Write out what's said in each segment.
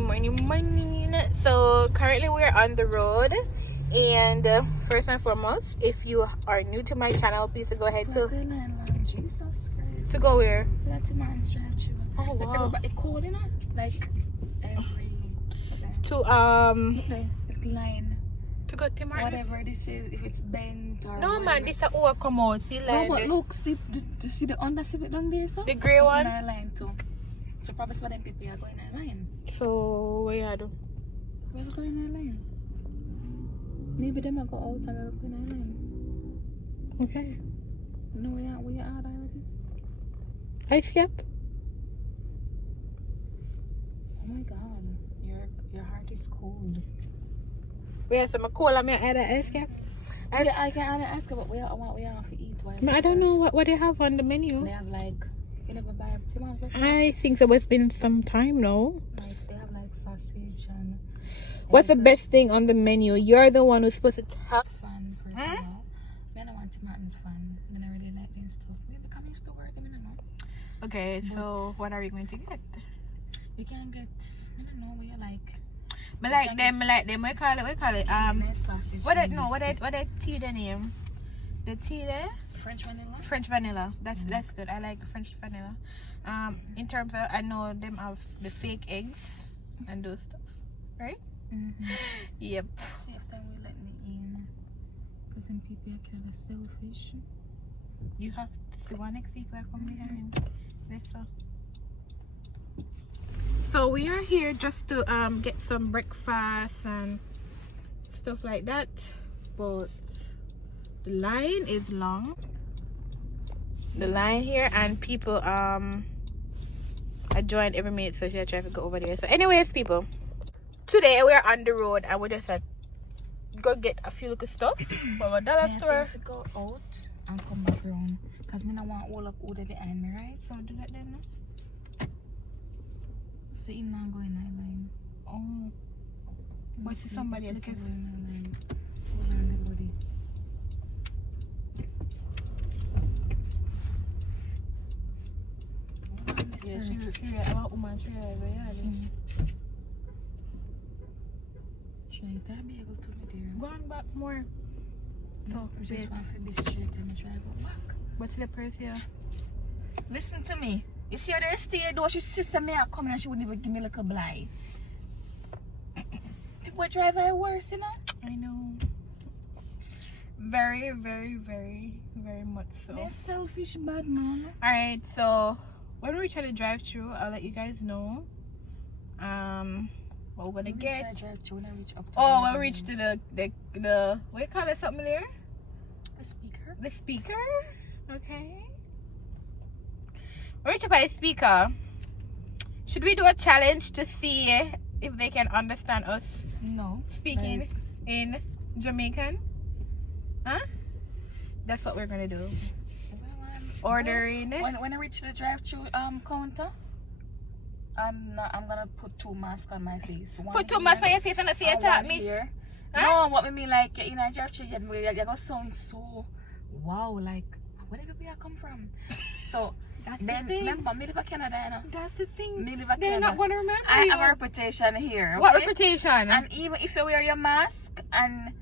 morning. So currently we're on the road, and first and foremost, if you are new to my channel, please go ahead to Jesus Christ. to go where? So that's a man's drive-thru. Oh wow. Everybody calling it like every To the line. to go to Martin's. Whatever this is, if it's bent or No whatever. man, this is all come out. See No, like but look, see, do you see the under civic down there, so? the grey one. In line too. So probably some of them people are going in line. So where you do? We're going in line. Maybe them will go out and we're going in line. Okay. No, we are out already. Ice cap. Oh my God, your heart is cold. We have some cola. Me add an ice cap. Yeah, I can ask but we have to eat. I don't know what they have on the menu. They have like, you never buy tomatoes. I think so. It's been some time now. Like they have like sausage and. What's the best thing on the menu? You're the one who's supposed to have. Fun personal. I don't want tomatoes fun. I don't really like this stuff. Maybe come used to work. I don't know. Okay, But so what are we going to get? you can get. I don't know what you like. I like them. We call it. Nice sausage. What that tea the name? The tea there? French vanilla. French vanilla. That's good. I like French vanilla. In terms of, I know them have the fake eggs and those stuff, right? Yep. Let's see if they will let me in. Because some people are kind of selfish. You have to see one next week like come behind. So we are here just to get some breakfast and stuff like that, but the line is long. The line here, and people I joined every minute, so I try to go over there. So anyways, people, today we're on the road and we just had go get a few little stuff from a dollar store. I have to go out and come back around because I don't want all up order behind me, right? So do that then. See him now going line. Oh, what's somebody else? Hold on the body. Yeah, she about woman, she Should I be able to be there? go on back more. No, I just want to be straight and try to go back. What's the price here? Listen to me. You see how they stay though? She sister me are coming and she wouldn't even give me like a blind. People drive her worse, you know? I know. Very, very, very, very much so. They're selfish bad man. Alright, so when we reach at the drive-thru, I'll let you guys know what we're gonna get. Oh, when we reach to the what do you call it, something there? The speaker. The speaker? Okay. We reach up at the speaker. Should we do a challenge to see if they can understand us No. speaking in Jamaican? Huh? That's what we're gonna do. Ordering. When I reach the drive-thru counter, I'm gonna put 2 masks on my face. Put 2 masks on your face and not see you talk me. Huh? No, what I mean like in a drive-thru, you go sound so wow, like where did people come from? So that's then the thing. remember, me live in Canada, you know. That's the thing. Me live in They're Canada. not gonna remember I you. have a reputation here. What okay? reputation? And even if you wear your mask and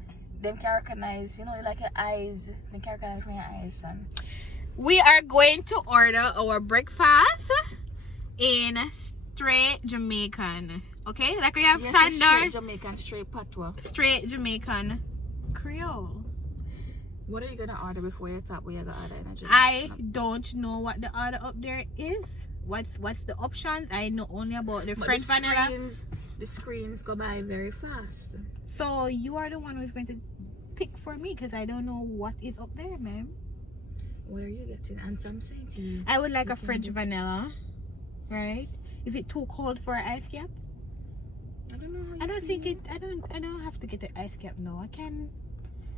them can recognize, you know, like your eyes, they can recognize from your eyes. And we are going to order our breakfast in straight Jamaican. Okay, like we have standard straight Jamaican, straight patois. Straight Jamaican Creole. What are you gonna order before you talk? What you gonna order in a Jamaican? I don't know what the order up there is. What's the options? I know only about the French vanilla. The screens go by very fast. So you are the one who's going to pick for me because I don't know what is up there, ma'am. What are you getting? And I'm saying to you, I would like a French vanilla, right? Is it too cold for an ice cap? I don't know. I don't think it. I don't have to get the ice cap now.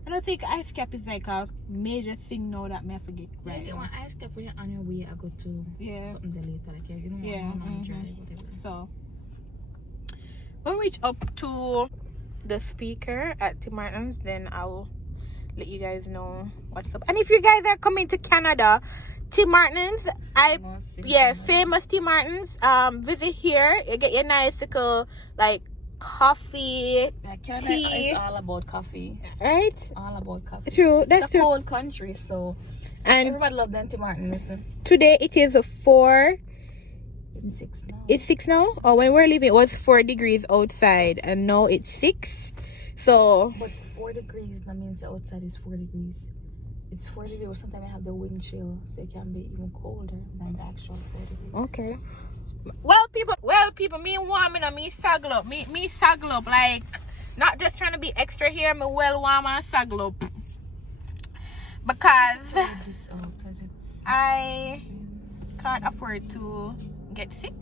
I don't think ice cap is like a major thing now that me forget. Yeah, Right. you want ice cap when you're on your way. I go to something there later, like you know, Yeah. drive, whatever. So when we reach up to the speaker at Tim Martin's, then I'll let you guys know what's up. And if you guys are coming to Canada, Tim Martins, famous Tim Martins, visit here. You get your nice little like coffee, Canada tea. is all about coffee, right? all about coffee. True, that's it's a true. cold country, so And everybody loves them Tim Martins. today it is It's 6 now. It's 6 now? Oh, when we're leaving, it was 4 degrees outside, and now it's 6. So, But 4 degrees, that means the outside is 4 degrees. It's 4 degrees. Sometimes I have the wind chill, so it can be even colder than the actual 4 degrees. okay. Well, people, me warming up, me saggle up, me saggle up, like, not just trying to be extra here, me well warm and saggle up. Because I can't afford to get sick.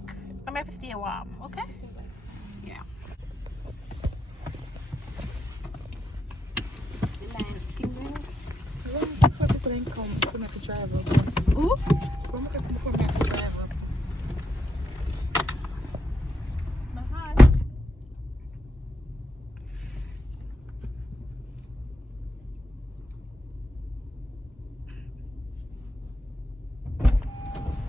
I'm gonna have to stay warm, okay? Yeah. Ooh.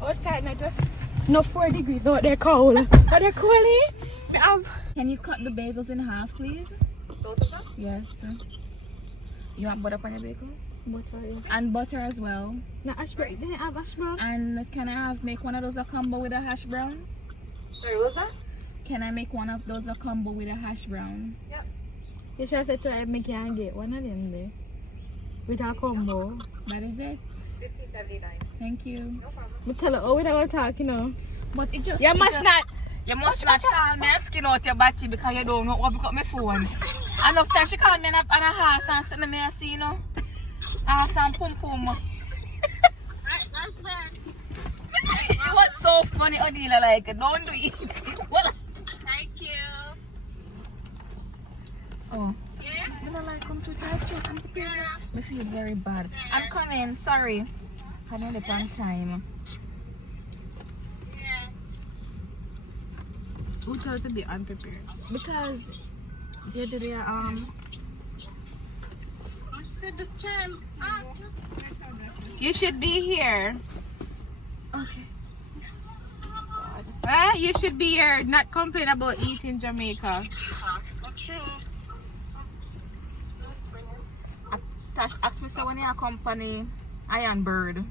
Outside now just no 4 degrees out there cold. Are they cold? Can you cut the bagels in half, please? Both of them? Yes. You want butter on your bagel? Butter, yeah. And butter as well. No hash brown. They have hash brown. And can I make one of those a combo with a hash brown? Sorry, what was that? Can I make one of those a combo with a hash brown? Yep. You should have said to me can get one of them there. With a combo. That is it. $15.79. Thank you. No problem. But tell her, oh, we don't talk, you know. But it just... You must not. You must not call me and skin out your body because you don't know what pick up my phone. Enough time she called me on a horse and sitting me and see, you know. Horse and pum pum. It was so funny, Odila, like, don't do it. Thank you. Oh. Yeah? You know, like, come to touch it and prepare. I feel very bad. I'm coming, sorry. I'm on the wrong time. Yeah. Who told to be unprepared? Because you did your What's the time? You should be here. okay. You should be here, not complain about eating Jamaica. True. Tash, ask me so when you accompany Iron Bird.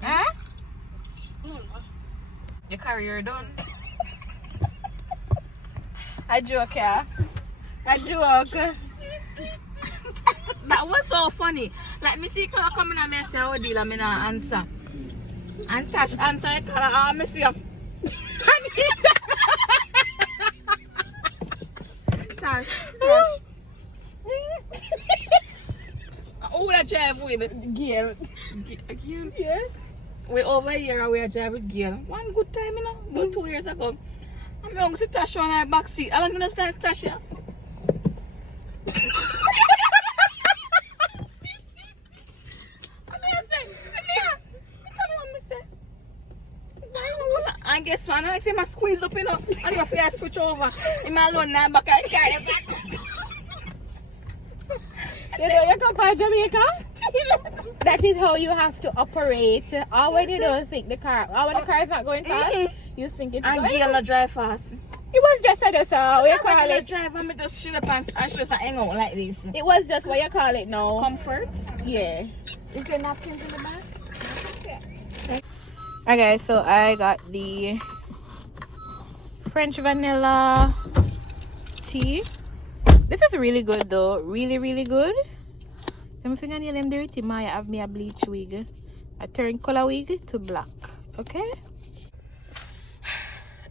Huh? Your career done. A joke, yeah. A joke. That was so funny. Like me see Kala coming and me say how deal and me not answer. And Tash answer Kala me see Tash. Who would I drive with? Gail. Again? Yeah. We over here and we are driving with Gail. One good time, you know, about 2 years ago. I'm going to see Tash on her back seat. How long gonna stay Tash here? And guess what? I say my squeeze up, you know. And if I switch over, I'm alone now, but I carry it back. You know, you come from Jamaica? That is how you have to operate. Or when you don't think the car, or when the car is not going fast, you think it's And going. Gail not drive fast. It was just a what you call I it. drive and me just shit up and just hang out like this. It was just what you call it now. Comfort. Yeah. Is there napkins in the back? Okay, so I got the French vanilla tea. This is really good though. Really, really good. I'm fingernail them dirty. Maya have me a bleach wig. I turn color wig to black. Okay?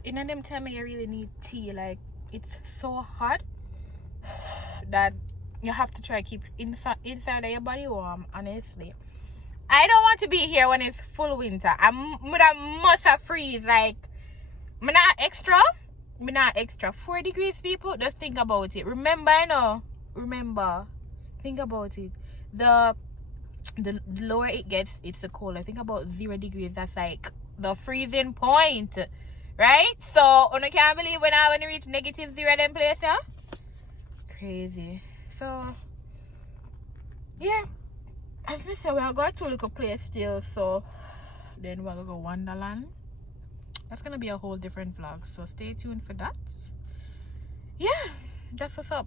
You know them tell me you really need tea. Like it's so hot that you have to try to keep inside of your body warm, honestly. I don't want to be here when it's full winter. I'm must have freeze. Like, I'm not extra. 4 degrees, people. Just think about it. Remember, think about it. The lower it gets, it's the colder. Think about 0 degrees. That's like the freezing point, right? So, I can't believe when I reach -0 them place, yeah? crazy. So yeah, as we said, we are going to a little place still, so then we're gonna go Wonderland. That's gonna be a whole different vlog, so stay tuned for that. Yeah, that's what's up.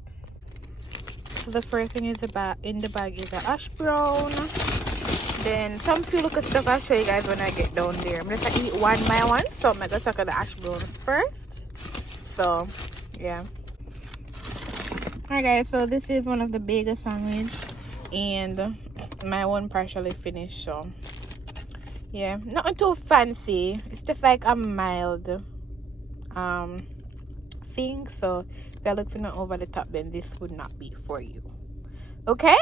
So the first thing is in the bag is a hash brown. Then some few little stuff I'll show you guys when I get down there. I'm just gonna eat one by one, so I'm gonna talk about the hash brown first. So yeah. Alright guys, so this is one of the bagel sandwich, and my one partially finished. So yeah, nothing too fancy. It's just like a mild thing. So if you're looking for over the top, then this would not be for you. Okay.